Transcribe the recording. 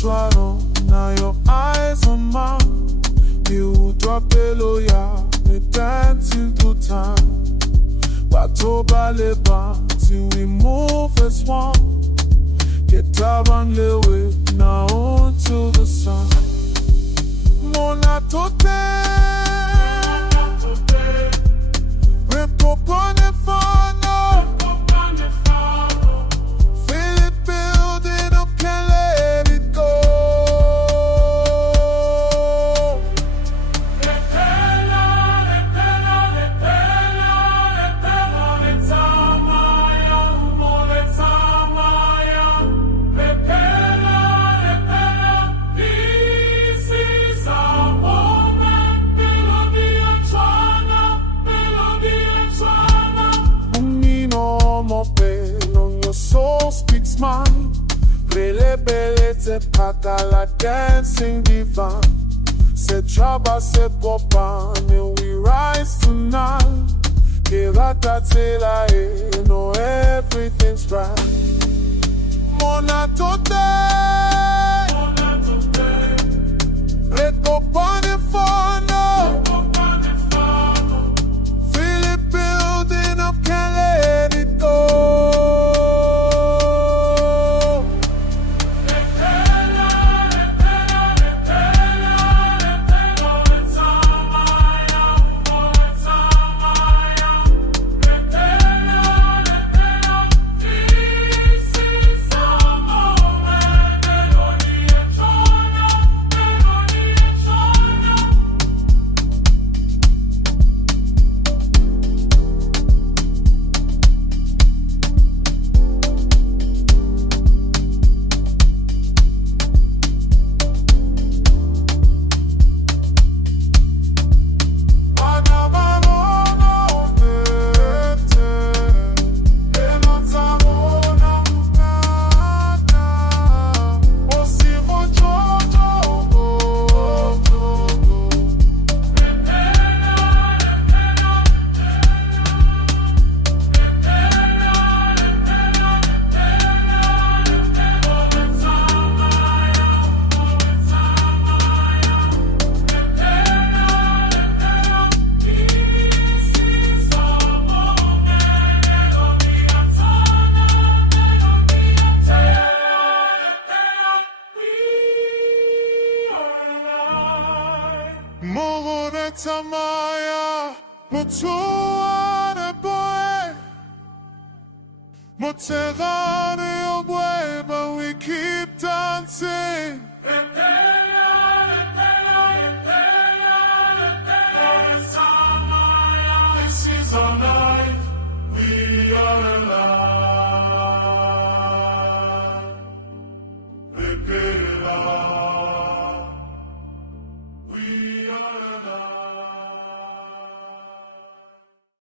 Joano, now your eyes on mine. You drop below ya, we dancing through time. Batoba leba, till we move as one. Get up and lewe, now on to the sun. Mona tote, repo pone fano. Feel it building up, can't let it go. Soul speaks mine. Bele bele te patala dancing divine. Se traba se popan and we rise tonight. Kirata tela know everything's right. Mona tote, let go pon it for no. Feel it building up, can't let it go. Tamaya, Mutuane boy, Muterane away, but we keep dancing. This is our life, we are alive.